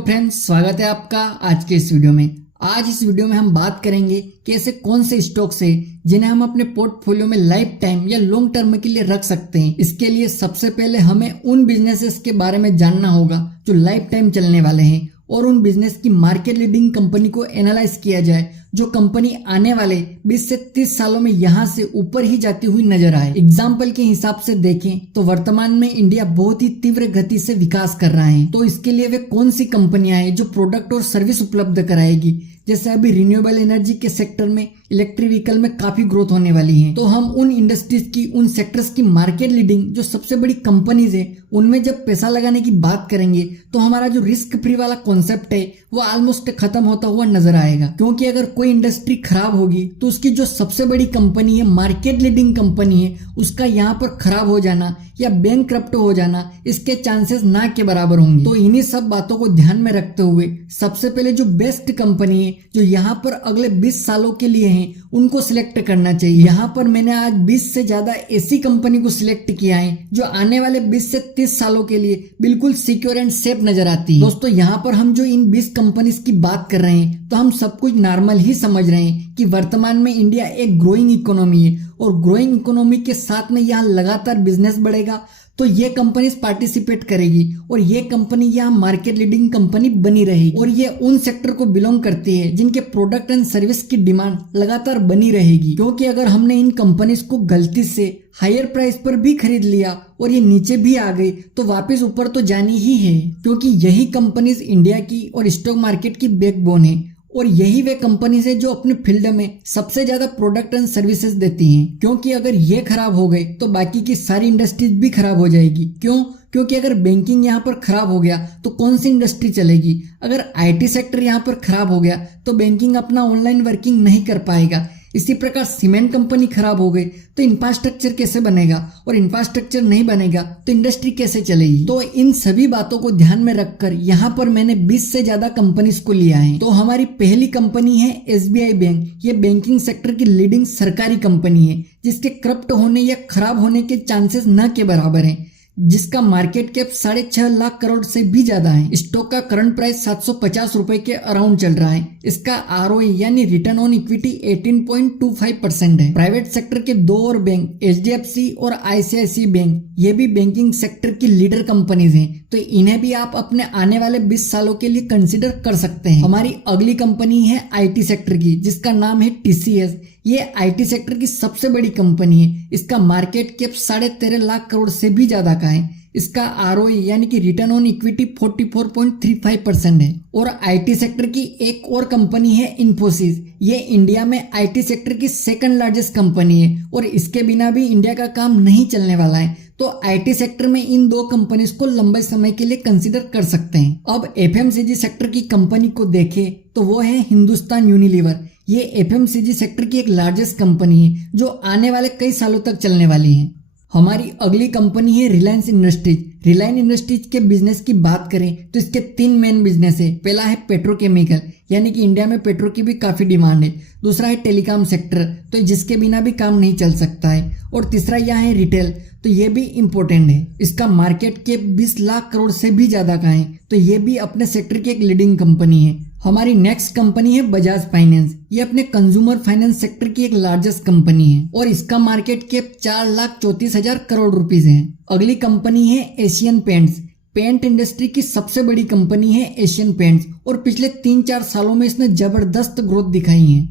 Friends, स्वागत है आपका आज के इस वीडियो में। आज इस वीडियो में हम बात करेंगे कि ऐसे कौन से स्टॉक्स है जिन्हें हम अपने पोर्टफोलियो में लाइफ टाइम या लॉन्ग टर्म के लिए रख सकते हैं। इसके लिए सबसे पहले हमें उन बिजनेसेस के बारे में जानना होगा जो लाइफ टाइम चलने वाले हैं और उन बिजनेस की मार्केट लीडिंग कंपनी को एनालाइज किया जाए जो कंपनी आने वाले 20 से 30 सालों में यहाँ से ऊपर ही जाती हुई नजर आए। एग्जाम्पल के हिसाब से देखें तो वर्तमान में इंडिया बहुत ही तीव्र गति से विकास कर रहा है, तो इसके लिए वे कौन सी कंपनियां हैं जो प्रोडक्ट और सर्विस उपलब्ध कराएगी। जैसे अभी रिन्यूएबल एनर्जी के सेक्टर में, इलेक्ट्रिक व्हीकल में काफी ग्रोथ होने वाली है, तो हम उन इंडस्ट्रीज की, उन सेक्टर्स की मार्केट लीडिंग जो सबसे बड़ी कंपनीज है उनमें जब पैसा लगाने की बात करेंगे तो हमारा जो रिस्क फ्री वाला कॉन्सेप्ट है वो ऑलमोस्ट खत्म होता हुआ नजर आएगा। क्योंकि अगर कोई इंडस्ट्री खराब होगी तो उसकी जो सबसे बड़ी कंपनी है, मार्केट लीडिंग कंपनी है, उसका यहाँ पर खराब हो जाना या बैंकक्रप्ट हो जाना, इसके चांसेस ना के बराबर होंगे। तो इन्हीं सब बातों को ध्यान में रखते हुए सबसे पहले जो बेस्ट कंपनी है जो यहाँ पर अगले 20 सालों के लिए है उनको सिलेक्ट करना चाहिए। यहाँ पर मैंने आज 20 से ज्यादा ऐसी कंपनी को सिलेक्ट किया है जो आने वाले 20 से 30 सालों के लिए बिल्कुल सिक्योर एंड सेफ नजर आती है। दोस्तों, यहाँ पर हम जो इन 20 कंपनीज की बात कर रहे हैं तो हम सब कुछ नॉर्मल ही समझ रहे हैं कि वर्तमान में इंडिया एक ग्रोइंग इकोनॉमी है और ग्रोइंग इकोनॉमी के साथ में यहाँ लगातार बिजनेस बढ़ेगा तो ये कंपनीज पार्टिसिपेट करेगी और ये कंपनी यहाँ मार्केट लीडिंग कंपनी बनी रहेगी और ये उन सेक्टर को बिलोंग करती है जिनके प्रोडक्ट एंड सर्विस की डिमांड लगातार बनी रहेगी। क्योंकि अगर हमने इन कंपनीज को गलती से हायर प्राइस पर भी खरीद लिया और ये नीचे भी आ गई तो वापस ऊपर तो जानी ही है, क्योंकि यही कंपनीज इंडिया की और स्टॉक मार्केट की बैकबोन है और यही वे कंपनीज है जो अपने फील्ड में सबसे ज्यादा प्रोडक्ट एंड सर्विसेज देती हैं। क्योंकि अगर ये खराब हो गए तो बाकी की सारी इंडस्ट्रीज भी खराब हो जाएगी। क्यों? क्योंकि अगर बैंकिंग यहाँ पर खराब हो गया तो कौन सी इंडस्ट्री चलेगी। अगर आईटी सेक्टर यहाँ पर खराब हो गया तो बैंकिंग अपना ऑनलाइन वर्किंग नहीं कर पाएगा। इसी प्रकार सीमेंट कंपनी खराब हो गई तो इंफ्रास्ट्रक्चर कैसे बनेगा, और इंफ्रास्ट्रक्चर नहीं बनेगा तो इंडस्ट्री कैसे चलेगी। तो इन सभी बातों को ध्यान में रखकर यहाँ पर मैंने 20 से ज्यादा कंपनीज को लिया है। तो हमारी पहली कंपनी है SBI बैंक। ये बैंकिंग सेक्टर की लीडिंग सरकारी कंपनी है जिसके करप्ट होने या खराब होने के चांसेस न के बराबर हैं, जिसका मार्केट कैप 6.5 लाख करोड़ से भी ज्यादा है। स्टॉक का करंट प्राइस 750 रुपए के अराउंड चल रहा है। इसका ROE यानी रिटर्न ऑन इक्विटी 18.25% है। प्राइवेट सेक्टर के दो और बैंक HDFC और ICICI बैंक, ये भी बैंकिंग सेक्टर की लीडर कंपनीज हैं, तो इन्हें भी आप अपने आने वाले 20 सालों के लिए कंसिडर कर सकते हैं। हमारी अगली कंपनी है IT सेक्टर की जिसका नाम है TCS। ये IT सेक्टर की सबसे बड़ी कंपनी है। इसका मार्केट कैप 13.5 लाख करोड़ से भी ज्यादा का है। इसका ROE यानी कि रिटर्न ऑन इक्विटी 44.35% है। और IT सेक्टर की एक और कंपनी है इन्फोसिस। ये इंडिया में IT सेक्टर की सेकंड लार्जेस्ट कंपनी है और इसके बिना भी इंडिया का काम नहीं चलने वाला है। तो IT सेक्टर में इन दो कंपनीज को लंबे समय के लिए कंसीडर कर सकते हैं। अब FMCG सेक्टर की कंपनी को देखें तो वो है हिंदुस्तान यूनिलीवर। ये FMCG सेक्टर की एक लार्जेस्ट कंपनी है जो आने वाले कई सालों तक चलने वाली है। हमारी अगली कंपनी है रिलायंस इंडस्ट्रीज। रिलायंस इंडस्ट्रीज के बिजनेस की बात करें तो इसके 3 मेन बिजनेस है। पहला है पेट्रोकेमिकल, यानी कि इंडिया में पेट्रोल की भी काफी डिमांड है। दूसरा है टेलीकॉम सेक्टर, तो जिसके बिना भी काम नहीं चल सकता है। और तीसरा यहाँ है रिटेल, तो ये भी इम्पोर्टेंट है। इसका मार्केट कैप 20 लाख करोड़ से भी ज्यादा का है, तो ये भी अपने सेक्टर की एक लीडिंग कंपनी है। हमारी नेक्स्ट कंपनी है बजाज फाइनेंस। ये अपने कंज्यूमर फाइनेंस सेक्टर की एक लार्जेस्ट कंपनी है और इसका मार्केट कैप 4,34,000 करोड़ रुपीस है। अगली कंपनी है एशियन पेंट्स। पेंट इंडस्ट्री की सबसे बड़ी कंपनी है एशियन पेंट्स और पिछले 3-4 सालों में इसने जबरदस्त ग्रोथ दिखाई है।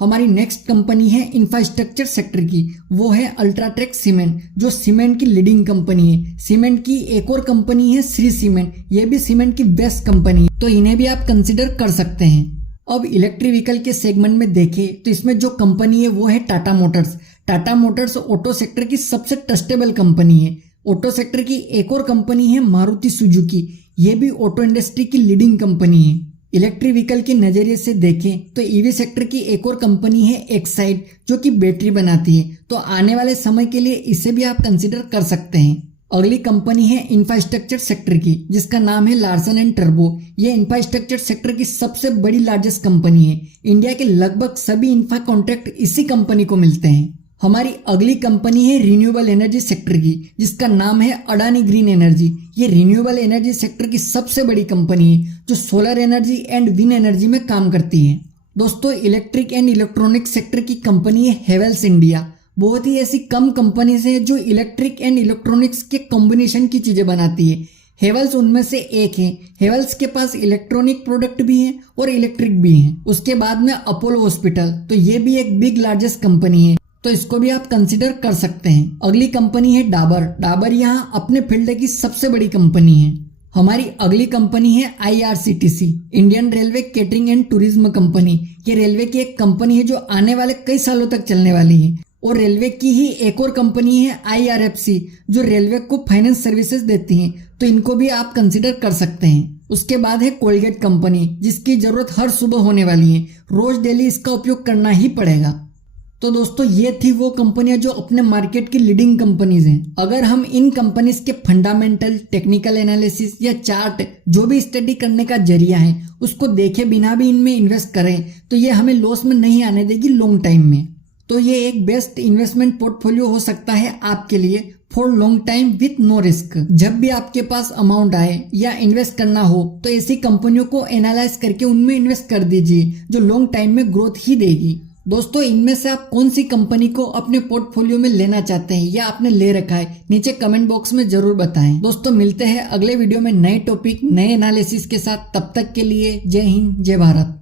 हमारी नेक्स्ट कंपनी है इंफ्रास्ट्रक्चर सेक्टर की, वो है अल्ट्राटेक सीमेंट, जो सीमेंट की लीडिंग कंपनी है। सीमेंट की एक और कंपनी है श्री सीमेंट, ये भी सीमेंट की बेस्ट कंपनी है, तो इन्हें भी आप कंसिडर कर सकते हैं। अब इलेक्ट्रिक व्हीकल के सेगमेंट में देखें तो इसमें जो कंपनी है वो है Tata Motors. Tata Motors auto sector की सबसे ट्रस्टेबल कंपनी है। ऑटो सेक्टर की एक और कंपनी है मारुति सुजुकी, ये भी ऑटो इंडस्ट्री की लीडिंग कंपनी है। इलेक्ट्रिक व्हीकल के नजरिए से देखें तो ईवी सेक्टर की एक और कंपनी है एक्साइड, जो कि बैटरी बनाती है, तो आने वाले समय के लिए इसे भी आप कंसिडर कर सकते हैं। अगली कंपनी है इंफ्रास्ट्रक्चर सेक्टर की जिसका नाम है लार्सन एंड टर्बो। ये इंफ्रास्ट्रक्चर सेक्टर की सबसे बड़ी लार्जेस्ट कंपनी है। इंडिया के लगभग सभी इंफ्रा कॉन्ट्रैक्ट इसी कंपनी को मिलते हैं। हमारी अगली कंपनी है रिन्यूएबल एनर्जी सेक्टर की, जिसका नाम है अडानी ग्रीन एनर्जी। ये रिन्यूएबल एनर्जी सेक्टर की सबसे बड़ी कंपनी है जो solar energy and wind energy में काम करती है। दोस्तों, इलेक्ट्रिक एंड इलेक्ट्रॉनिक सेक्टर की कंपनी है हेवेल्स इंडिया। बहुत ही ऐसी कम कंपनीज हैं जो इलेक्ट्रिक एंड इलेक्ट्रॉनिक्स के कॉम्बिनेशन की चीजें बनाती है। हेवेल्स उनमें से एक है। हेवेल्स के पास इलेक्ट्रॉनिक प्रोडक्ट भी हैं और इलेक्ट्रिक भी हैं। उसके बाद में अपोलो हॉस्पिटल, तो ये भी एक बिग लार्जेस्ट कंपनी है, तो इसको भी आप कंसिडर कर सकते हैं। अगली कंपनी है डाबर। डाबर यहाँ अपने फील्ड की सबसे बड़ी कंपनी है। हमारी अगली कंपनी है IRCTC, Indian railway catering and tourism company. ये रेलवे की एक कंपनी है जो आने वाले कई सालों तक चलने वाली है। और रेलवे की ही एक और कंपनी है IRFC, जो रेलवे को फाइनेंस सर्विसेज देती हैं, तो इनको भी आप कंसिडर कर सकते हैं। उसके बाद है कोलगेट कंपनी, जिसकी जरूरत हर सुबह होने वाली है। रोज डेली इसका उपयोग करना ही पड़ेगा। तो दोस्तों, ये थी वो कंपनियां जो अपने मार्केट की लीडिंग कंपनीज हैं। अगर हम इन कंपनीज के फंडामेंटल, टेक्निकल एनालिसिस या चार्ट जो भी स्टडी करने का जरिया है उसको देखे बिना भी इनमें इन्वेस्ट करें तो ये हमें लॉस में नहीं आने देगी लॉन्ग टाइम में। तो ये एक बेस्ट इन्वेस्टमेंट पोर्टफोलियो हो सकता है आपके लिए for long time with no risk. जब भी आपके पास अमाउंट आए या इन्वेस्ट करना हो तो ऐसी कंपनियों को एनालाइज करके उनमें इन्वेस्ट कर दीजिए जो लॉन्ग टाइम में ग्रोथ ही देगी। दोस्तों, इनमें से आप कौन सी कंपनी को अपने पोर्टफोलियो में लेना चाहते हैं या आपने ले रखा है, नीचे कमेंट बॉक्स में जरूर बताएं। दोस्तों, मिलते हैं अगले वीडियो में नए टॉपिक, नए एनालिसिस के साथ। तब तक के लिए जय हिंद, जय भारत।